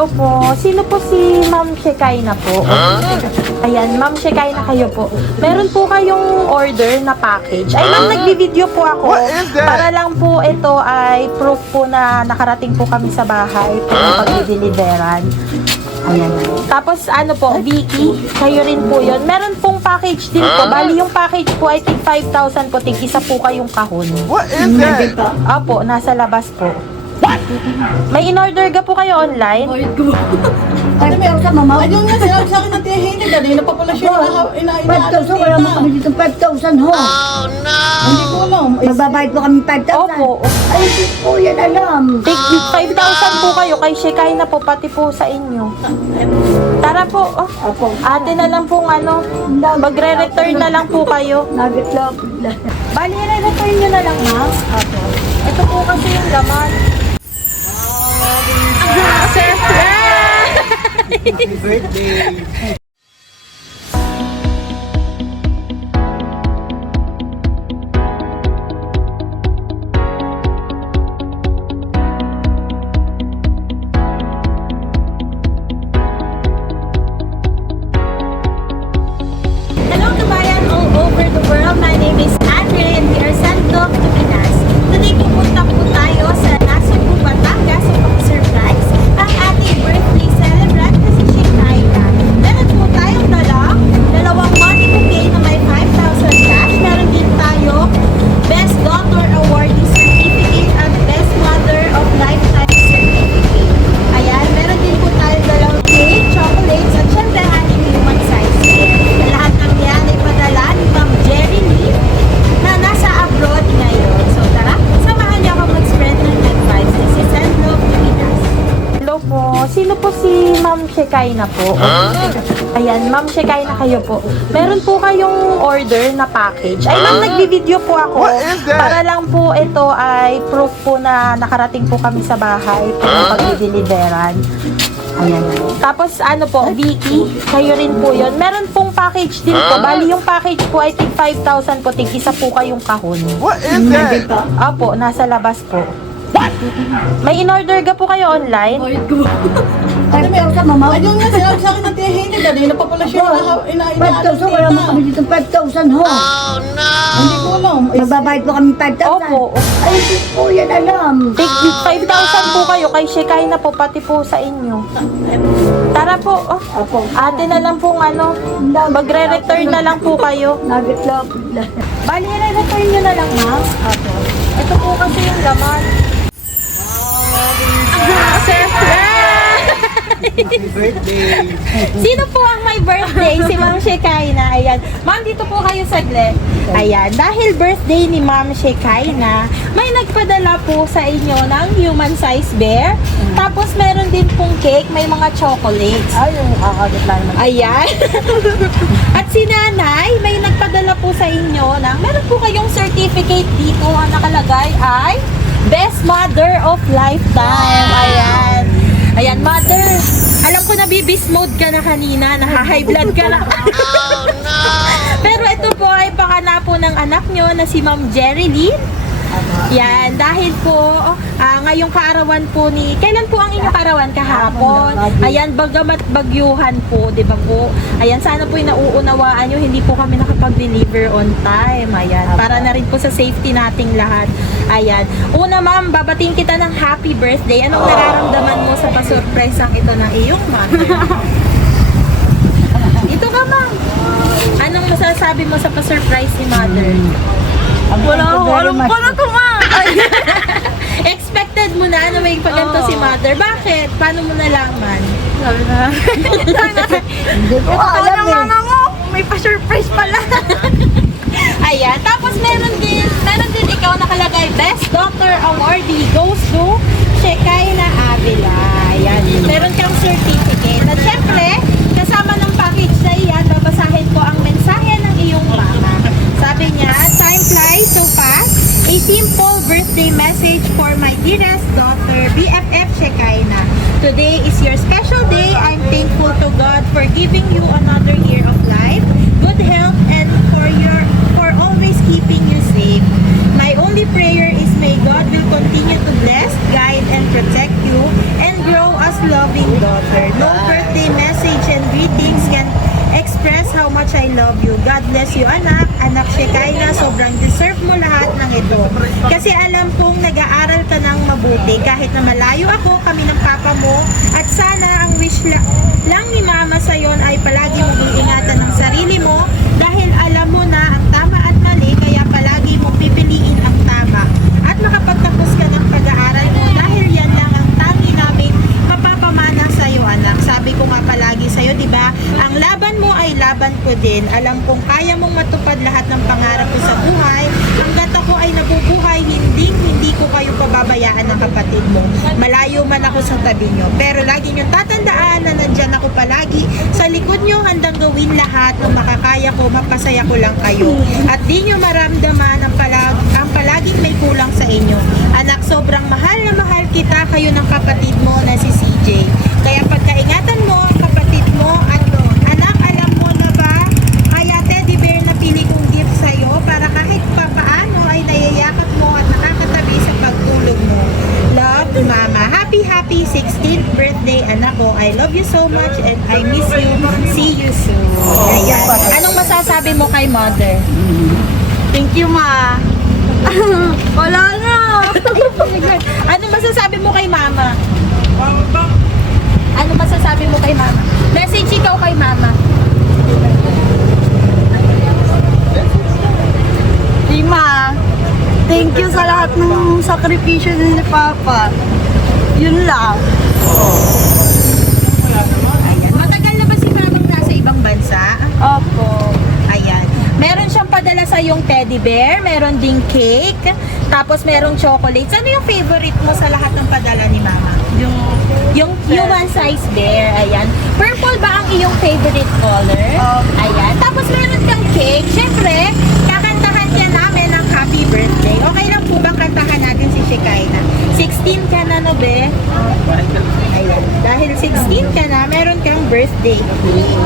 Hello po. Sino po si Ma'am Shekayna po? Ayan, Ma'am Shekayna kayo po. Meron po kayong order na package. Ay, ma'am, nagbi-video po ako. Para lang po ito ay proof po na nakarating po kami sa bahay po ng pag-deliveran. Ayan. Tapos ano po, Vicky, kayo rin po yun. Meron pong package din po. Bali yung package po ay tig 5,000 po. Tig isa po kayong kahon. What is that? Opo, nasa labas po. May in-order ka po kayo online? Ano meron ka, mama? Ayun nga, sinabi sa akin na Tia Hailey, kanina pa pala siya 5,000, wala mo kami dito 5,000 ho. Hindi ko alam. Magbabayad po kami 5,000. Opo. Ay, hindi po yan alam. Tig 5,000 po kayo kay Shekayna po, pati po sa inyo. Tara po. Oh. Opo. Ate na lang pong ano, magre-return na lang po kayo. Nugget lang. Bali, re-return nyo na lang, ma'am. Opo. Ito po kasi yung laman. Happy birthday! Hello kabayan all over the world. My name is Andre and we are Sandok to Pinas. Today pupunta po tayo sa Nasugbu, Batangas upang surprise ang ating birthday celebrant na si Shekayna. Meron po tayong dalawang money bouquet na may 5,000 cash. Meron din tayo Best Daughter Awardee Certificate at Best Mother of Lifetime Certificate. Ayan, meron din po tayong dalawang cake, chocolates at syempre ating human size cake. Lahat ng yan ay padala ni Ma'am Jerry Lee na nasa abroad ngayon. So tara, samahan niyo ako mag-spread ng good vibes. This is Sandro Pinas. Hello po. Sino po si Ma'am Shekayna po? Ayan, Ma'am Shekayna kayo po. Meron po kayong order na package. Ay, ma'am, nagbi-video po ako. What is that? Para lang po ito ay proof po na nakarating po kami sa bahay po ng pag-deliveran. Ayan. Tapos ano po, Vicky, kayo rin po yun. Meron pong package din po. Bali yung package po ay tig 5,000 po. Tig isa po kayong kahon. What is that? Opo, nasa labas po. May in-order ka po kayo online? Ano meron ka, mama? Ayun nga, sinabi sa akin na Tia Hailey, kanina pa pala siya 5,000, wala mo kami dito 5,000 ho. Hindi ko alam. Magbabayad po kami 5,000. Opo. Ay, hindi po yan alam. Tig 5,000 po kayo kay Shekayna po, pati po sa inyo. Tara po. Oh. Opo. Ate na lang pong ano, magre-return na lang po kayo. Nugget lang. Bali, re-return nyo na lang, ma'am. Opo. Ito po kasi yung laman. Happy birthday! Sino po ang may birthday? Si Ma'am Shekayna. Ayan. Ma'am, dito po kayo saglit. Ayan. Dahil birthday ni Ma'am Shekayna, may nagpadala po sa inyo ng human size bear. Tapos meron din pong cake, may mga chocolates. Ay, yung kakagat lang naman. Ayan. At si nanay, may nagpadala po sa inyo ng, meron po kayong certificate dito. Ang nakalagay ay Best Mother of Lifetime. Ayan. Ayan, mother. Alam ko na bibis mode ka na kanina. Naha-high blood ka na. Pero ito po ay pakana po ng anak nyo na si Ma'am Jerry Lee. Yan, dahil po ngayong kaarawan po ni, kailan po ang inyong kaarawan? Kahapon. Ayan, bagamat bagyuhan po, di ba po? Ayan, sana po yung nauunawaan nyo, hindi po kami nakapag-deliver on time. Ayan, para na rin po sa safety nating lahat. Ayan. Una ma'am, babatiin kita ng happy birthday. Anong nararamdaman mo sa pasurpresang ito ng iyong mother? Ito ka ma'am. Anong masasabi mo sa pasurprise ni mother? Wala ko, alam ko na ito, ma! Expected mo na may paganto si mother. Bakit? Paano mo nalaman? Hindi ko alam eh. May pa-surprise pala. Ayan. Tapos meron din ikaw nakalagay Best Daughter Awardee goes to Shekayna Avila. Ayan. Meron kang certificate. At syempre, kasama ng package na iyan, babasahin ko ang mensahe ng iyong mama. Sabi niya, time flies so fast. A simple birthday message for my dearest daughter, BFF Shekayna. Today is your special day. I'm thankful to God for giving you another year of life, good health, and for always keeping you safe. My My only prayer is may God will continue to bless, guide, and protect you and grow as loving daughter. No birthday message and greetings can express how much I love you. God bless you, anak. Anak Shekinah, sobrang deserve mo lahat ng ito. Kasi alam kong nag-aaral ka ng mabuti. Kahit na malayo ako, kami ng papa mo. At sana ang wish lang ni mama sa'yo ay palagi mong iingatan ng sarili mo. Dahil alam mo na ang tama at mali, kaya palagi mong pipiliin ang tama. At makapagtapos ka ng pag-aaral mo. Dahil yan lang ang tangi namin mapapamana sa'yo, anak. Sabi ko nga palagi sa'yo, di ba? Ang laban mo ay laban ko din. Alam kong kaya mong matupad lahat ng pangarap ko sa buhay. Hanggat ako ay nabubuhay, hindi ko kayo pababayaan ng kapatid mo. Malayo man ako sa tabi nyo. Pero lagi nyo tatandaan na nandyan ako palagi sa likod nyo, handang gawin lahat ng makakaya ko, mapasaya ko lang kayo. At di nyo maramdaman ang palaging may kulang sa inyo. Anak, sobrang mahal na mahal kita, kayo ng kapatid mo na si CJ. Kaya pagkaingatan mo ang kapatid mo at anak, alam mo na ba, kaya teddy bear na pili kong gift sa'yo para kahit papaano ay nayayakap mo at nakakatabi sa pagtulog mo. Love, Mama. Happy 16th birthday, anak ko. I love you so much and I miss you. See you soon. Ayan. Anong masasabi mo kay mother? Thank you, ma. Wala na. Anong masasabi mo kay mama? Ano masasabi mo kay mama? Message ikaw kay mama. Hey, ma. Thank you sa lahat ng sakripisyo ni Papa. Yun lang. Ayan. Matagal na ba si mamang nasa ibang bansa? Opo. Ayan. Meron siyang padala sa yung teddy bear, meron ding cake, tapos merong chocolates. Ano yung favorite mo sa lahat ng padala ni mama? Yung one size bear, ayan. Purple ba ang iyong favorite color? Ayan. Tapos meron kang cake. Siyempre, kakantahan niya namin ang happy birthday. Okay lang po bang kantahan natin si Shekinah? 16 ka na, no, be? Ayan. Dahil 16 ka na, meron kang birthday cake.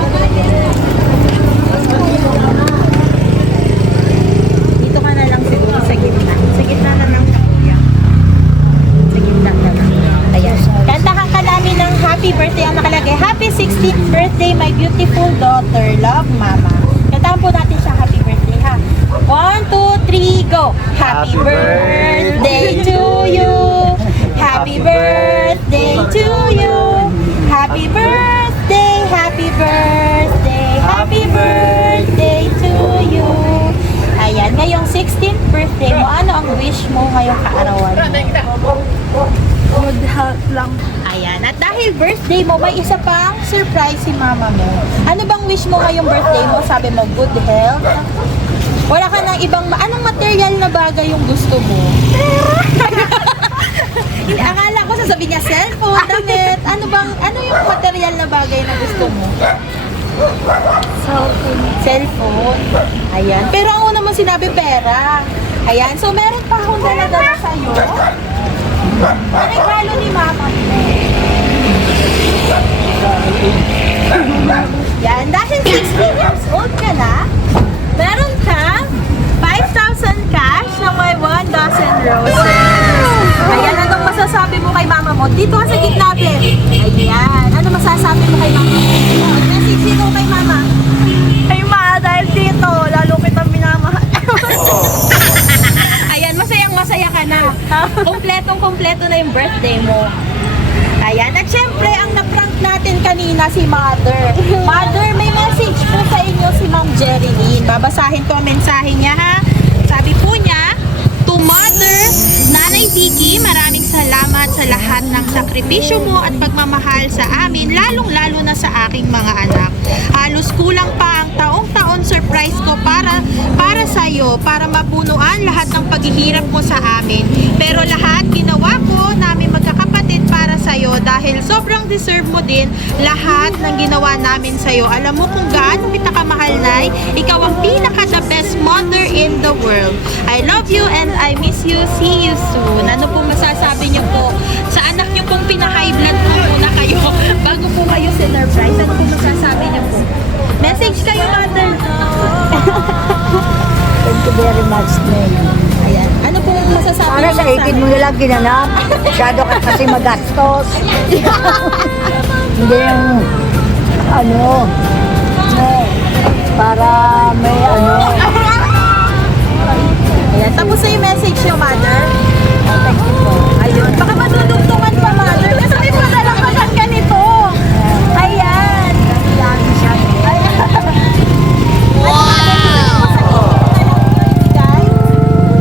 Dito ka na lang siguro sa gitna. Sa gitna na lang siya, kuya. Sa gitna na lang. Ayan. Kantahan ka namin ng happy birthday. Ang nakalagay, happy 16th birthday, my beautiful daughter. Love, Mama. Kantahan po natin siya, happy birthday, ha? 1, 2, 3, go! Happy birthday to you! Happy birthday to you! Happy birthday, happy birthday, happy birthday to you! Ayan, ngayong 16th birthday mo, ano ang wish mo ngayong kaarawan mo? Good health lang. Ayan, at dahil birthday mo, may isa pang surprise si mama mo. Ano bang wish mo ngayong birthday mo? Sabi mo, good health? Wala ka ng ibang, anong material na bagay yung gusto mo? Akala ko sasabihin niya, cellphone, damit. Ano yung material na bagay na gusto mo? Cellphone. Ayan. Pero ang una mo sinabi, pera. Ayan. So, meron pa akong dala-dala sa'yo. Regalo ni mama mo. Yan. Dahil 16 years old ka na, meron ka 5,000 cash na may 1 dozen roses. Ayan. Anong masasabi mo kay mama mo? Dito ka sa gitna, Ben. Ayan. Ano masasabi mo kay mama mo? Message dito kay mama. Hey, ma, dahil dito, lalo kitang minamahal. Ayan, masayang-masaya ka na. Kompletong-kompleto na yung birthday mo. Ayan, at syempre, ang na-prank natin kanina si Mother. Mother, may message po sa inyo si Ma'am Jerilyn. Babasahin ko ang mensahe niya, ha? Sabi po niya, to Mother, Nanay Vicky, maraming salamat sa lahat ng sakripisyo mo at pagmamahal sa amin, lalong-lalo na sa aking mga anak. Halos kulang pa ang taong-taon surprise ko para sa iyo, para mapunuan lahat ng paghihirap mo sa amin. Pero lahat ginawa ko namin magkakapatid para sa iyo dahil sobrang deserve mo din lahat ng ginawa namin sa iyo. Alam mo kung gaano kita kamahal, Nay. Ikaw ang pinaka the best mother in the world. I love you and I miss you. See you soon. Ano po masasabi niyo po sa anak niyo pong pinaka-high blood po muna kayo bago po kayo sinurprise? Ano po masasabi niyo po? Message kayo, Mother. Thank you very much, Nene. Ayan. Ano lang ginanap. Masyado ka kasi magastos. Hindi yung, ano, para may ano. Ayan. Tapos na yung message yung mother. Ayun. Baka madudugtungan pa, mother. Kasi may padalaman ka nito. Ayan. Lagi siya. Wow!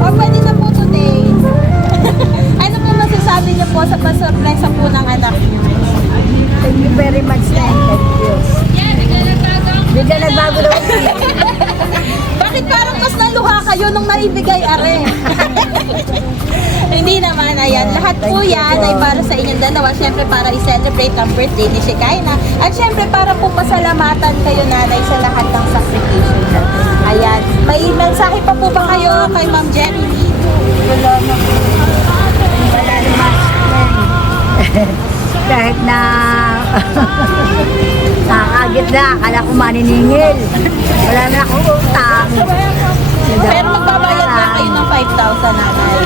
Or pwede na po today. Ano po masasabi niyo po sa pasurpresa po ng anak niyo? Thank you very much, Nen. Thank you. Bigla nagbago daw. Bakit parang mas naluha kayo nung naibigay, are? Hindi naman, ayan. Lahat po yan ay para sa inyong dalawa. Siyempre, para i-celebrate ang birthday ni Shekinah. At siyempre, para po pasalamatan kayo, nanay, sa lahat ng sacrifice niyo. Ayan. May mensahe pa po ba kayo kay Ma'am Jenny? Wala naman. Kahit na nakakagit na, akala ko maniningil. Wala na akong utang. Pero magbabayad na kayo ng 5,000, nanay.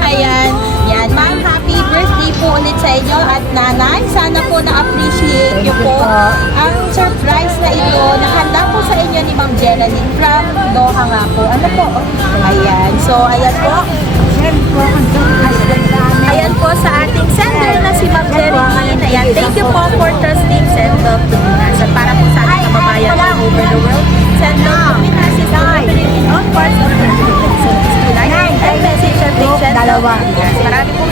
Ayan. Yan. Ma'am, happy birthday po ulit sa inyo at nanay. Sana po na-appreciate niyo po ang surprise na ito na handa po sa inyo ni Ma'am Geraldine from Doha nga po. Ano po? Ayan. So, ayan po. Ayan po sa ating sender na si Ma'am Geraldine. Ayan. Thank you po for trusting Send Love to Pinas. At para po sa ating kababayan all over the world, Send Love to Pinas is operating in all parts of the Philippines. So, please like and message our page Send Love to Pinas. Maraming po